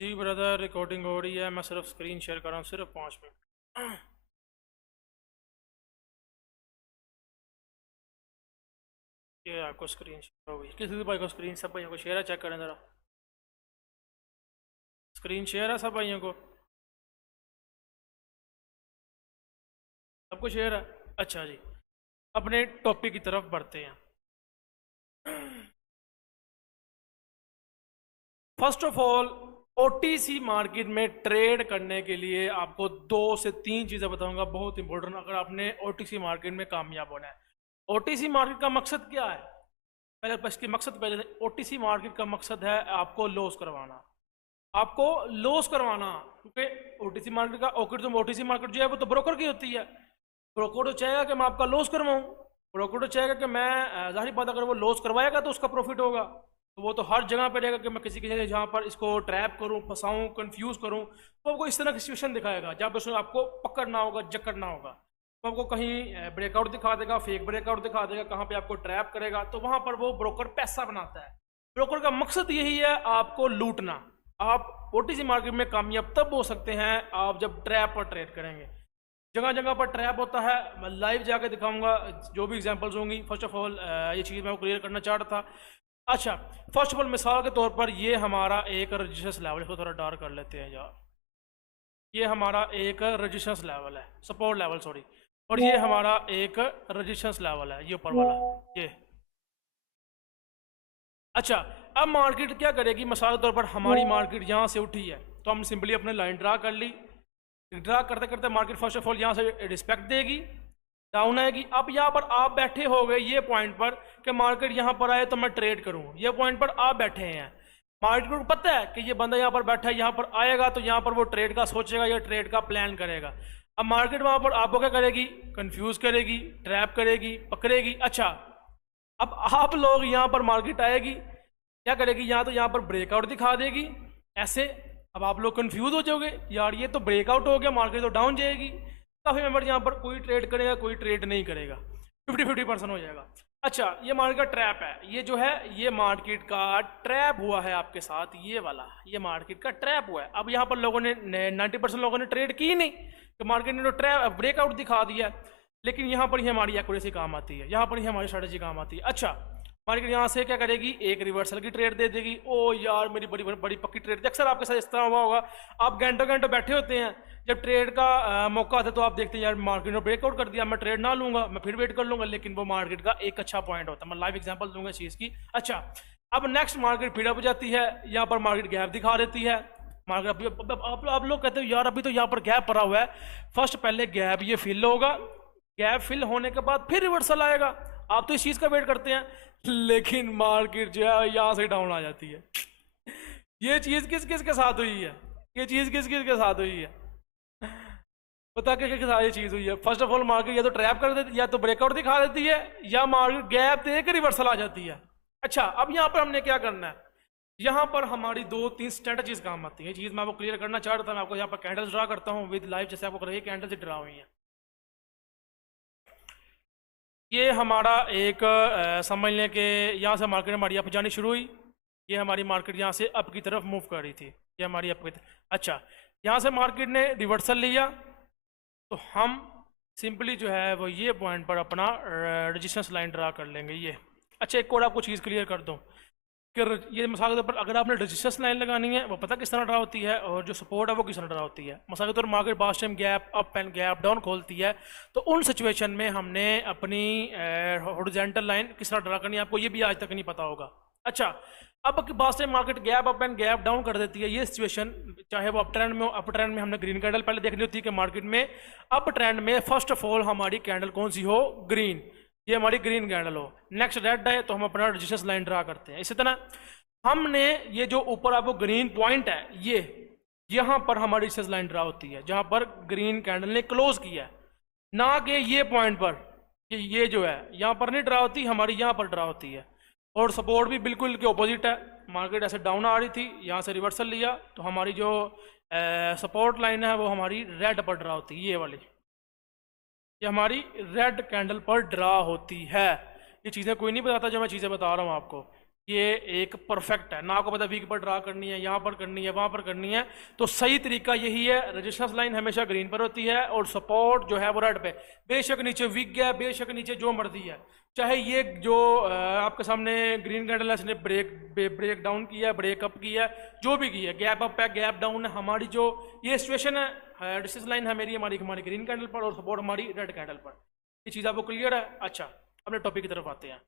जी brother, recording हो रही है। मैं सिर्फ स्क्रीन शेयर कर रहा हूँ, सिर्फ 5 मिनट। ये आपको स्क्रीन शेयर हो गई। किसी भाई को स्क्रीन, सब भाइयों को शेयर है, चेक करें ज़रा। स्क्रीन शेयर है सब भाइयों को, सबको शेयर है। अच्छा जी, अपने टॉपिक की तरफ बढ़ते हैं। First of all, OTC market में ट्रेड करने के लिए आपको 2 से 3 चीज़ें बताऊंगा, बहुत इंपॉर्टेंट, अगर आपने ओटीसी मार्केट में कामयाब होना है। ओटीसी मार्केट का मकसद क्या है? पहले इसके मकसद पहले, ओटीसी मार्केट का मकसद है आपको लॉस करवाना, आपको लॉस करवाना। क्योंकि ओटीसी मार्केट का ओटीसी मार्केट जो है वो तो ब्रोकर की होती है। ब्रोकर तो चाहेगा कि मैं आपका लॉस करवाऊं, ब्रोकर तो चाहेगा कि मैं जाहिर बात, अगर वो लॉस करवाएगा तो उसका प्रॉफिट होगा। तो वो तो हर जगह पे रहेगा कि मैं किसी किसी जहाँ पर इसको ट्रैप करूँ, फंसाऊँ, कंफ्यूज करूँ, तो आपको इस तरह की सिचुएशन दिखाएगा जहाँ पर उसमें आपको पकड़ना होगा, जकड़ना होगा। तो आपको कहीं ब्रेकआउट दिखा देगा, फेक ब्रेकआउट दिखा देगा, कहाँ पे आपको ट्रैप करेगा, तो वहां पर वो ब्रोकर पैसा बनाता है। ब्रोकर का मकसद यही है, आपको लूटना। आप ओटीसी मार्केट में कामयाब तब हो सकते हैं आप जब ट्रैप पर ट्रेड करेंगे। जगह जगह पर ट्रैप होता है, मैं लाइव जाके दिखाऊंगा जो भी एग्जांपल्स होंगी। फर्स्ट ऑफ ऑल ये चीज़ मैं क्लियर करना चाह रहा था। अच्छा, फर्स्ट ऑफ ऑल मिसाल के तौर पर ये हमारा एक रजिस्टेंस लेवल, इसको थोड़ा डार्क कर लेते हैं यार। ये हमारा एक रजिस्टेंस लेवल है, सपोर्ट लेवल सॉरी, और ये हमारा एक रजिस्टेंस लेवल है, ये ऊपर वाला, ये। अच्छा, अब मार्केट क्या करेगी? मिसाल के तौर पर हमारी मार्केट यहाँ से उठी है, तो हम सिंपली अपने लाइन ड्रा कर ली। ड्रा करते करते मार्केट फर्स्ट ऑफ ऑल यहाँ से रिस्पेक्ट देगी, डाउन आएगी। अब यहाँ पर आप बैठे हो गए ये पॉइंट पर कि मार्केट यहाँ पर आए तो मैं ट्रेड करूँ, ये पॉइंट पर आप बैठे हैं। मार्केट को पता है कि ये बंदा यहाँ पर बैठा है, यहाँ पर आएगा तो यहाँ पर वो ट्रेड का सोचेगा, ये ट्रेड का प्लान करेगा। अब मार्केट वहाँ पर आपको क्या करेगी? कंफ्यूज करेगी, ट्रैप करेगी, पकड़ेगी। अच्छा, अब आप लोग यहाँ पर मार्केट आएगी, क्या करेगी? यहाँ तो यहाँ पर ब्रेकआउट दिखा देगी ऐसे। अब आप लोग कंफ्यूज हो जाओगे, यार ये तो ब्रेकआउट हो गया, मार्केट तो डाउन जाएगी। काफ़ी मेंबर यहाँ पर कोई ट्रेड करेगा, कोई ट्रेड नहीं करेगा, 50-50% हो जाएगा। अच्छा, ये मार्केट का ट्रैप है, ये जो है ये मार्केट का ट्रैप हुआ है आपके साथ, ये वाला, ये मार्केट का ट्रैप हुआ है। अब यहाँ पर लोगों ने 90% लोगों ने ट्रेड की नहीं, तो मार्केट ने तो ट्रैप ब्रेकआउट दिखा दिया। लेकिन यहाँ पर ही हमारी एक्यूरेसी काम आती है, यहाँ पर ही हमारी स्ट्रेटेजी काम आती है। अच्छा, मार्केट यहाँ से क्या करेगी? एक रिवर्सल की ट्रेड दे देगी। ओ यार, मेरी बड़ी बड़ी, बड़ी पक्की ट्रेड थी। अक्सर आपके साथ इस तरह हुआ होगा, आप घंटों घंटों बैठे होते हैं, जब ट्रेड का मौका आता है तो आप देखते हैं यार मार्केट ने ब्रेकआउट कर दिया, मैं ट्रेड ना लूंगा, मैं फिर वेट कर लूंगा। लेकिन वो मार्केट का एक अच्छा पॉइंट होता है, मैं लाइव एग्जांपल दूंगा इस चीज़ की। अच्छा, अब नेक्स्ट मार्केट फिर अप जाती है, यहाँ पर मार्केट गैप दिखा देती है। मार्केट आप लोग कहते हो यार अभी तो यहाँ पर गैप पड़ा हुआ है। फर्स्ट पहले गैप ये फिल होगा, गैप फिल होने के बाद फिर रिवर्सल आएगा। आप तो इस चीज़ का वेट करते हैं, लेकिन मार्केट जो है यहाँ से डाउन आ जाती है। ये चीज़ किस किस के साथ हुई है? ये चीज़ किस किस के साथ हुई है? पता क्या के साथ ये चीज़ हुई है? फर्स्ट ऑफ ऑल मार्केट या तो ट्रैप कर देती, या तो ब्रेकआउट दिखा देती है, या मार्केट गैप दे के रिवर्सल आ जाती है। अच्छा, अब यहाँ पर हमने क्या करना है? यहाँ पर हमारी 2-3 स्ट्रेटजीज काम आती है। चीज़ मैं आपको क्लियर करना चाह रहा था। मैं आपको यहाँ पर कैंडल्स ड्रा करता हूँ विद लाइव, जैसे आपको रही कैंडल्स ड्रा हुई है। ये हमारा एक समझ लें कि यहाँ से मार्केट हमारी अप जानी शुरू हुई, ये हमारी मार्केट यहाँ से अप की तरफ मूव कर रही थी, ये हमारी अप की तरफ। अच्छा, यहाँ से मार्केट ने रिवर्सल लिया, तो हम सिंपली जो है वो ये पॉइंट पर अपना रेजिस्टेंस लाइन ड्रा कर लेंगे, ये। अच्छा, एक और आपको चीज़ क्लियर कर दूँ कि ये मिसाल के तौर पर अगर आपने रेजिस्टेंस लाइन लगानी है, वो पता किस तरह ड्रा होती है, और जो सपोर्ट है वो किस तरह ड्रा होती है। मिसाल के तौर पर market bast time gap up and gap down खोलती है, तो उन सिचुएशन में हमने अपनी हॉरिजॉन्टल लाइन किस तरह ड्रा करनी है, आपको ये भी आज तक नहीं पता होगा। अच्छा, अब bast time market gap up and gap down कर देती है, ये सिचुएशन, चाहे वो अप ट्रेंड में हो, अप ट्रेंड में हमने ग्रीन कैंडल पहले देखनी होती है कि मार्केट में अप ट्रेंड में फर्स्ट ऑफ ऑल हमारी कैंडल कौन सी हो? ग्रीन, ये हमारी ग्रीन कैंडल हो। नेक्स्ट रेड है तो हम अपना रेजिस्टेंस लाइन ड्रा करते हैं। इसी तरह हमने ये जो ऊपर आपको ग्रीन पॉइंट है, ये यहाँ पर हमारी रेजिस्टेंस लाइन ड्रा होती है, जहाँ पर ग्रीन कैंडल ने क्लोज किया है, ना कि ये पॉइंट पर, कि ये जो है यहाँ पर नहीं ड्रा होती, हमारी यहाँ पर ड्रा होती है। और सपोर्ट भी बिल्कुल के ऑपोजिट है, मार्केट ऐसे डाउन आ रही थी, यहाँ से रिवर्सल लिया, तो हमारी जो सपोर्ट लाइन है वो हमारी रेड पर ड्रा होती है, ये वाली, ये हमारी रेड कैंडल पर ड्रा होती है। ये चीज़ें कोई नहीं बताता, जो मैं चीज़ें बता रहा हूँ आपको। ये एक परफेक्ट है ना, आपको पता वीक पर ड्रा करनी है, यहाँ पर करनी है, वहाँ पर करनी है, तो सही तरीका यही है। रेजिस्टेंस लाइन हमेशा ग्रीन पर होती है और सपोर्ट जो है वो रेड पे। बेशक नीचे वीक गया, बेशक नीचे जो मर्जी है, चाहे ये जो आपके सामने ग्रीन कैंडल है इसने ब्रेक डाउन किया, ब्रेकअप किया, जो भी किया, गैप अप है, गैप डाउन है, हमारी जो ये सिचुएशन है, रेजिस्टेंस लाइन है मेरी हमारी ग्रीन कैंडल पर और सपोर्ट हमारी रेड कैंडल पर। ये चीज़ आपको क्लियर है? अच्छा, अपने टॉपिक की तरफ आते हैं।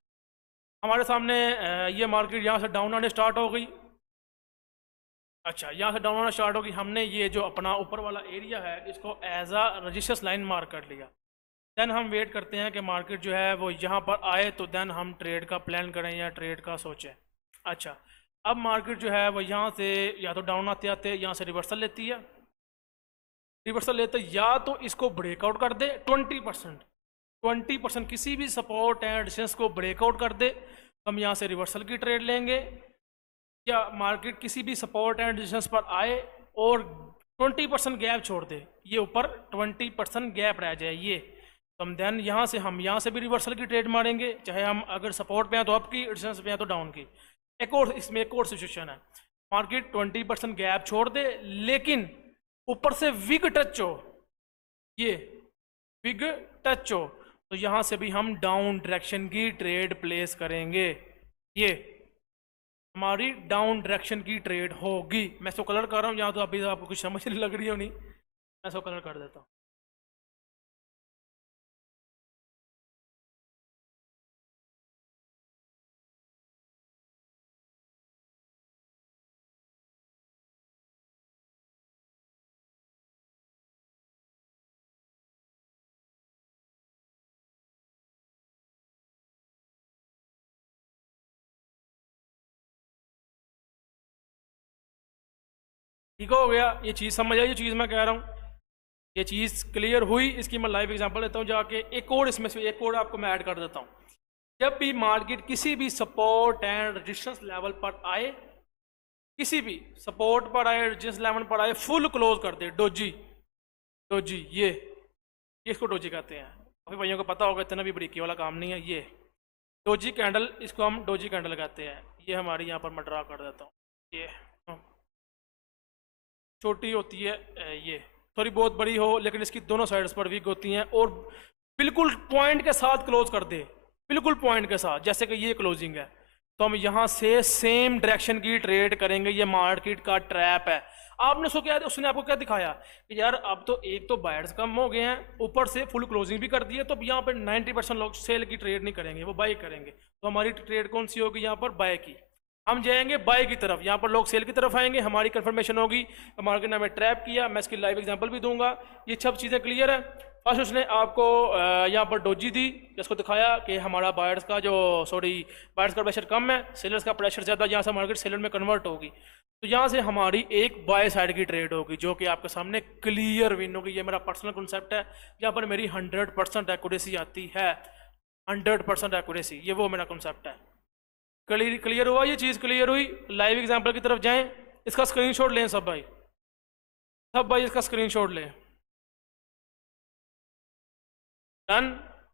हमारे सामने ये मार्केट यहाँ से डाउन आने स्टार्ट हो गई। अच्छा, यहाँ से डाउन आना स्टार्ट होगी, हमने ये जो अपना ऊपर वाला एरिया है इसको as a registers line mark कर लिया। देन हम वेट करते हैं कि मार्केट जो है वो यहाँ पर आए, तो देन हम ट्रेड का प्लान करें या ट्रेड का सोचें। अच्छा, अब मार्केट जो है वो यहाँ से या तो डाउन आते आते यहाँ से रिवर्सल लेती है, रिवर्सल लेते या तो इसको ब्रेकआउट कर दे 20% किसी भी सपोर्ट एंड रेजिस्टेंस को ब्रेकआउट कर दे, हम यहाँ से रिवर्सल की ट्रेड लेंगे। या मार्केट किसी भी सपोर्ट एंड रेजिस्टेंस पर आए और 20% गैप छोड़ दे, ये ऊपर 20% गैप रह जाए ये, तो हम देन यहाँ से भी रिवर्सल की ट्रेड मारेंगे, चाहे हम अगर सपोर्ट पे हैं तो अप की, रेजिस्टेंस पे हैं तो डाउन की। इसमें एक और सिचुएशन है, मार्केट 20% गैप छोड़ दे लेकिन ऊपर से विग टच हो, ये विग टच हो, तो यहाँ से भी हम डाउन डायरेक्शन की ट्रेड प्लेस करेंगे। ये हमारी डाउन डायरेक्शन की ट्रेड होगी। मैं इसको कलर कर रहा हूँ, यहाँ तो अभी आपको कुछ समझ नहीं लग रही हो, नहीं मैं इसको कलर कर देता हूँ। ठीक हो गया, ये चीज़ समझ आई, ये चीज़ मैं कह रहा हूँ, ये चीज़ क्लियर हुई। इसकी मैं लाइव एग्जांपल देता हूँ जाके, एक और इसमें से एक और आपको मैं ऐड कर देता हूँ। जब भी मार्केट किसी भी सपोर्ट एंड रेजिस्टेंस लेवल पर आए, किसी भी सपोर्ट पर आए, रेजिस्टेंस लेवल पर आए, फुल क्लोज कर दे, डोजी डोजी, ये इसको डोजी कहते हैं, काफ़ी भाइयों को पता होगा, इतना भी बरीकी वाला काम नहीं है। ये डोजी कैंडल, इसको हम डोजी कैंडल कहते हैं। ये हमारी यहाँ पर मैं ड्रा कर देता हूँ, ये छोटी होती है, ये थोड़ी बहुत बड़ी हो लेकिन इसकी दोनों साइड्स पर वीक होती हैं, और बिल्कुल पॉइंट के साथ क्लोज कर दे, बिल्कुल पॉइंट के साथ, जैसे कि ये क्लोजिंग है, तो हम यहाँ से सेम डायरेक्शन की ट्रेड करेंगे। ये मार्केट का ट्रैप है। आपने उसको क्या, उसने आपको क्या दिखाया कि यार अब तो एक तो बायर्स कम हो गए हैं, ऊपर से फुल क्लोजिंग भी कर दी है, तो यहाँ पर 90% लोग सेल की ट्रेड नहीं करेंगे, वो बाय करेंगे। तो हमारी ट्रेड कौन सी होगी यहाँ पर? बाय की। हम जाएंगे बाय की तरफ, यहाँ पर लोग सेल की तरफ आएंगे, हमारी कंफर्मेशन होगी मार्केट ने हमें ट्रैप किया। मैं इसकी लाइव एग्जांपल भी दूंगा। ये सब चीज़ें क्लियर है। फर्स्ट उसने आपको यहाँ पर डोजी दी, जिसको दिखाया कि हमारा बायर्स का बायर्स का प्रेशर कम है, सेलर्स का प्रेशर ज़्यादा, यहाँ से मार्केट सेलर में कन्वर्ट होगी, तो यहाँ से हमारी एक बाय साइड की ट्रेड होगी जो कि आपके सामने क्लियर विन होगी। ये मेरा पर्सनल कॉन्सेप्ट है, यहाँ पर मेरी 100% एक्यूरेसी आती है, 100% एक्यूरेसी, ये वो मेरा कॉन्सेप्ट है। क्लियर हुआ? ये चीज़ क्लियर हुई। लाइव एग्जांपल की तरफ जाएं, इसका स्क्रीनशॉट लें सब भाई, इसका स्क्रीनशॉट लें। डन,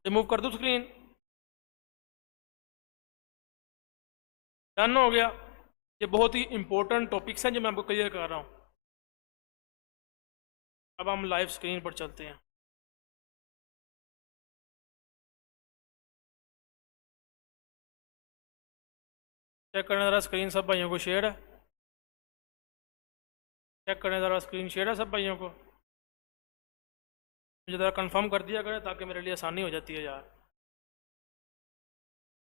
रिमूव कर दूं स्क्रीन, डन हो गया। ये बहुत ही इंपॉर्टेंट टॉपिक्स हैं जो मैं आपको क्लियर कर रहा हूँ। अब हम लाइव स्क्रीन पर चलते हैं। चेक करने ज़रा स्क्रीन, सब भाइयों को शेयर है, चेक करने ज़रा स्क्रीन शेयर है सब भाइयों को, मुझे ज़रा कंफर्म कर दिया करें ताकि मेरे लिए आसानी हो जाती है यार।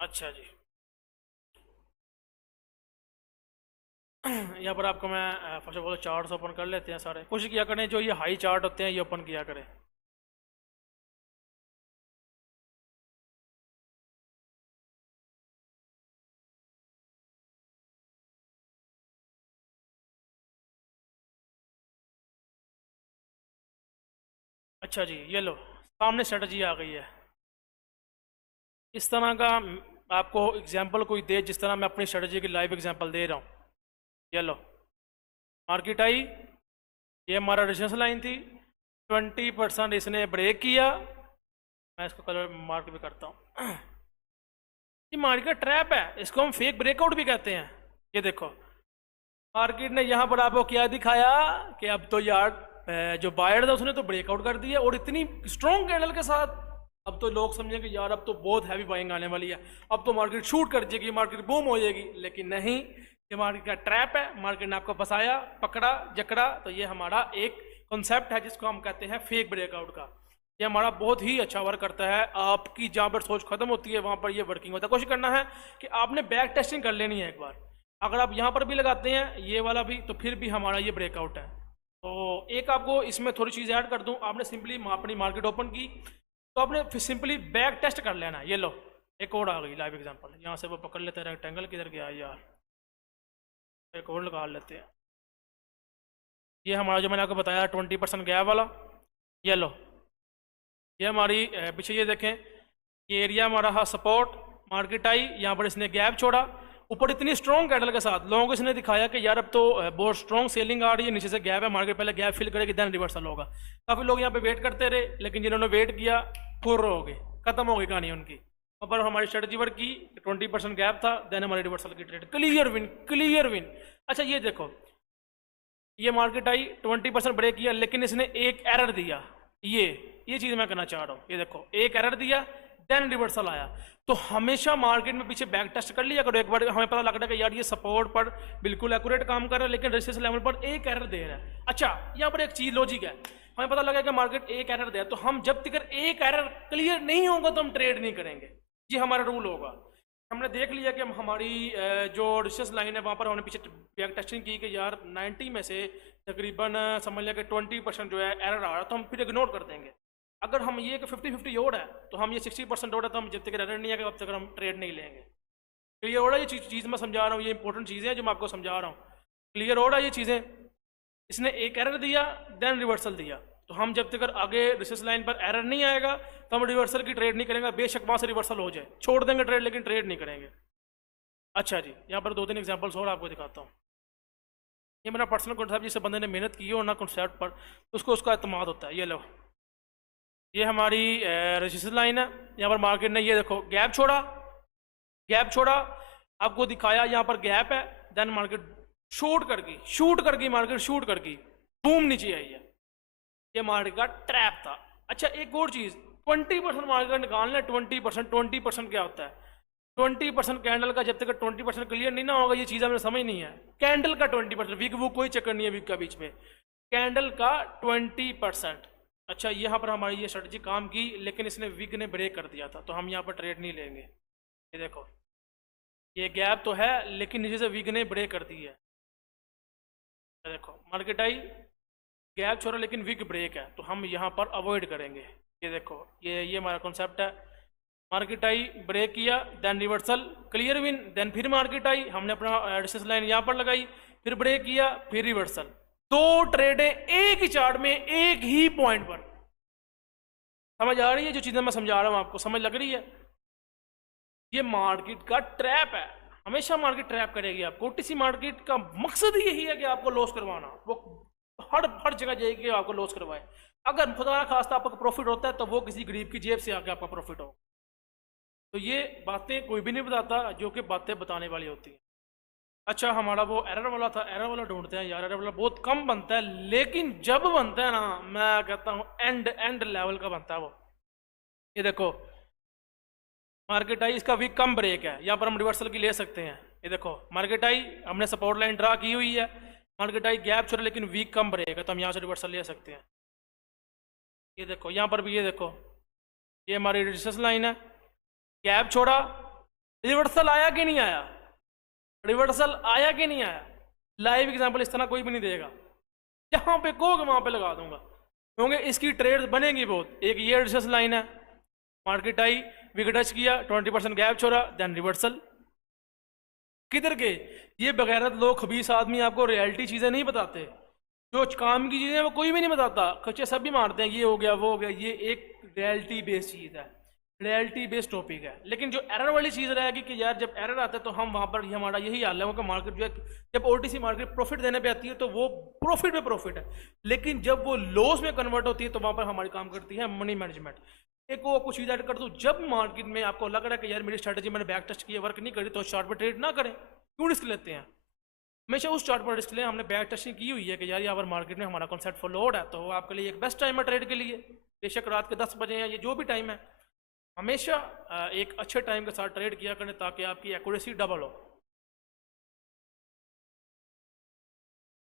अच्छा जी, यहाँ पर आपको मैं first of all charts open कर लेते हैं सारे। कोशिश किया करें जो ये हाई चार्ट होते हैं ये ओपन किया करें। अच्छा जी, ये लो सामने स्ट्रेटजी आ गई है। इस तरह का आपको एग्जांपल कोई दे, जिस तरह मैं अपनी स्ट्रेटजी की लाइव एग्जांपल दे रहा हूँ। ये लो, मार्केट आई, ये हमारा रेजिस्टेंस लाइन थी, 20% इसने ब्रेक किया। मैं इसको कलर मार्क भी करता हूँ, ये मार्केट ट्रैप है, इसको हम फेक ब्रेकआउट भी कहते हैं। ये देखो मार्केट ने यहाँ पर आपको क्या दिखाया कि अब तो यार जो बायर था उसने तो ब्रेकआउट कर दिया और इतनी स्ट्रॉन्ग कैंडल के साथ। अब तो लोग समझेंगे यार अब तो बहुत हैवी बाइंग आने वाली है, अब तो मार्केट शूट कर जाएगी, मार्केट बूम हो जाएगी। लेकिन नहीं, ये मार्केट का ट्रैप है। मार्केट ने आपको फंसाया, पकड़ा, जकड़ा। तो ये हमारा एक कॉन्सेप्ट है जिसको हम कहते हैं फेक ब्रेकआउट का। ये हमारा बहुत ही अच्छा वर्क करता है। आपकी जहाँ पर सोच खत्म होती है वहाँ पर ये वर्किंग होता है। कोशिश करना है कि आपने बैक टेस्टिंग कर लेनी है एक बार। अगर आप यहाँ पर भी लगाते हैं ये वाला भी, तो फिर भी हमारा ये ब्रेकआउट है। तो एक आपको इसमें थोड़ी चीज़ ऐड कर दूँ, आपने सिंपली अपनी मार्केट ओपन की तो आपने फिर सिंपली बैक टेस्ट कर लेना है। ये लो एक और आ गई लाइव एग्जांपल, यहाँ से वो पकड़ लेते हैं रेक्टेंगल, किधर गया यार, एक और लगा लेते हैं। ये हमारा जो मैंने आपको बताया 20% गैप वाला, ये लो, ये हमारी पीछे ये देखें, ये एरिया हमारा है सपोर्ट, मार्केट आई, यहाँ पर इसने गैप छोड़ा, ऊपर इतनी स्ट्रॉन्ग कैंडल के साथ लोगों को इसने दिखाया कि यार अब तो बहुत स्ट्रॉन्ग सेलिंग आ रही है, नीचे से गैप है, मार्केट पहले गैप फिल करेगी देन रिवर्सल होगा। काफ़ी लोग यहाँ पे वेट करते रहे, लेकिन जिन्होंने वेट किया फुर्र हो गए, खत्म हो गई कहानी उनकी। पर हमारी स्ट्रेटजी वर्क की, 20% गैप था, देन हमारी रिवर्सल की trade, clear win, clear win. अच्छा ये देखो, ये मार्केट आई 20% ब्रेक किया, लेकिन इसने एक एरर दिया। ये चीज़ मैं करना चाह रहा हूँ, ये देखो एक एरर दिया देन रिवर्सल आया। तो हमेशा मार्केट में पीछे बैक टेस्ट कर लिया करो, एक बार हमें पता लग रहा है कि यार ये सपोर्ट पर बिल्कुल एक्यूरेट काम कर रहा है, लेकिन रेजिस्टेंस लेवल पर एक एरर दे रहा है। अच्छा यहाँ पर एक चीज लॉजिक है, हमें पता लगा कि मार्केट एक एरर दे, तो हम जब तक एक एरर क्लियर नहीं होगा तो हम ट्रेड नहीं करेंगे, ये हमारा रूल होगा। हमने देख लिया कि हमारी जो रेजिस्टेंस लाइन है वहाँ पर हमने पीछे बैक टेस्टिंग की कि यार 90 में से तकरीबन समझ लिया कि 20% जो है एरर आ रहा है, तो हम फिर इग्नोर कर देंगे। अगर हम ये कि 50-50 ओड है तो हम ये 60% ओड है, तो हम जब तक एरर नहीं आएगा तब तक हम ट्रेड नहीं लेंगे। क्लियर हो रहा है ये चीज़ मैं समझा रहा हूँ, ये इंपॉर्टेंट चीज़ें हैं जो मैं आपको समझा रहा हूँ। क्लियर हो रहा है ये चीज़ें। इसने एक एरर दिया देन रिवर्सल दिया, तो हम जब तक आगे रेजिस्टेंस लाइन पर एरर नहीं आएगा तो हम रिवर्सल की ट्रेड नहीं करेंगे, बेशक वहाँ से रिवर्सल हो जाए, छोड़ देंगे ट्रेड, लेकिन ट्रेड नहीं करेंगे। अच्छा जी, यहाँ पर 2-3 एग्जाम्पल्स और आपको दिखाता हूँ। ये मेरा पर्सनल कॉन्सेप्ट, जिस बंदे ने मेहनत की हो ना कॉन्सेप्ट पर, उसको उसका एतमाद होता है। ये लो, ये हमारी रेजिस्टेंस लाइन है, यहाँ पर मार्केट ने ये देखो गैप छोड़ा, आपको दिखाया यहाँ पर गैप है, देन मार्केट शूट कर गई, मार्केट शूट कर गई, बूम नीचे आई है। ये मार्केट का ट्रैप था। अच्छा एक और चीज़, 20% मार्केट निकालना है, 20% क्या होता है? 20% कैंडल का जब तक 20% क्लियर नहीं ना होगा, ये चीज़ हमें समझ नहीं है। कैंडल का 20%, वीक वो कोई चक्कर नहीं है वीक का बीच में, कैंडल का 20%। अच्छा यहाँ पर हमारी ये स्ट्रेटजी काम की, लेकिन इसने वीक ने ब्रेक कर दिया था, तो हम यहाँ पर ट्रेड नहीं लेंगे। ये देखो ये गैप तो है, लेकिन नीचे से वीक ने ब्रेक कर दी है। देखो मार्केट आई, गैप छोड़ा, लेकिन वीक ब्रेक है, तो हम यहाँ पर अवॉइड करेंगे। ये देखो ये हमारा कॉन्सेप्ट है। मार्केट आई, ब्रेक किया, then reversal, clear win, then फिर मार्केट आई, हमने अपना रेजिस्टेंस लाइन यहाँ पर लगाई, फिर ब्रेक किया, फिर रिवर्सल। 2 ट्रेडें एक ही चार्ट में, एक ही पॉइंट पर। समझ आ रही है जो चीज़ें मैं समझा रहा हूँ आपको, समझ लग रही है? ये मार्केट का ट्रैप है, हमेशा मार्केट ट्रैप करेगी आपको। ओटीसी मार्केट का मकसद ही यही है कि आपको लॉस करवाना, वो हर जगह जाएगी आपको लॉस करवाए। अगर खुदा ना खास्ता आपका प्रॉफिट होता है तो वो किसी गरीब की जेब से आके आपका प्रॉफिट हो। तो ये बातें कोई भी नहीं बताता, जो कि बातें बताने वाली होती हैं। अच्छा हमारा वो एरर वाला था, एरर वाला ढूंढते हैं यार। एरर वाला बहुत कम बनता है, लेकिन जब बनता है ना, मैं कहता हूँ एंड लेवल का बनता है वो। ये देखो मार्केट आई, इसका वीक कम ब्रेक है, यहाँ पर हम रिवर्सल की ले सकते हैं। ये देखो मार्केट आई, हमने सपोर्ट लाइन ड्रा की हुई है, मार्केट आई गैप छोड़ा, लेकिन वीक कम ब्रेक है, तो हम यहाँ से रिवर्सल ले सकते हैं। ये देखो यहाँ पर भी, ये देखो ये हमारी रेजिस्टेंस लाइन है, गैप छोड़ा, रिवर्सल आया कि नहीं आया? रिवर्सल आया कि नहीं आया? लाइव एग्जांपल इस तरह कोई भी नहीं देगा, जहाँ पे कहोगे वहाँ पे लगा दूंगा, क्योंकि इसकी ट्रेड बनेगी बहुत। एक ये रेजिस्टेंस लाइन है, मार्केट आई, विक टच किया, 20% गैप छोड़ा, देन रिवर्सल। किधर के ये बगैरत लोग, खबीस आदमी आपको रियलिटी चीज़ें नहीं बताते, जो काम की चीज़ें वो कोई भी नहीं बताता, खच्चे सब भी मारते हैं, ये हो गया वो हो गया। ये एक रियलिटी बेस्ड चीज़ है, रियलिटी बेस्ड टॉपिक है। लेकिन जो एरर वाली चीज़ रहेगी कि यार जब एरर आता है तो हम वहाँ पर हमारा यही हाल है कि मार्केट जो है, जब ओटीसी मार्केट प्रॉफिट देने पे आती है तो वो प्रॉफिट पे प्रॉफिट है, लेकिन जब वो लॉस में कन्वर्ट होती है तो वहाँ पर हमारी काम करती है मनी मैनेजमेंट। एक वो कुछ चीज़ ऐड कर दूँ, जब मार्केट में आपको लग रहा है कि यार मेरी स्ट्रैटेजी मैंने बैक टेस्ट की वर्क नहीं करी, तो चार्ट पर ट्रेड ना करें। क्यों रिस्क लेते हैं? हमेशा उस चार्ट पर रिस्क लें। हमने बैक टेस्टिंग की हुई है कि यार यहाँ पर मार्केट में हमारा कॉन्सेप्ट फॉलो हो रहा है, तो आपके लिए एक बेस्ट टाइम है ट्रेड के लिए। बेशक रात के 10 बजे या ये जो भी टाइम है, हमेशा एक अच्छे टाइम के साथ ट्रेड किया करें ताकि आपकी एक्यूरेसी डबल हो।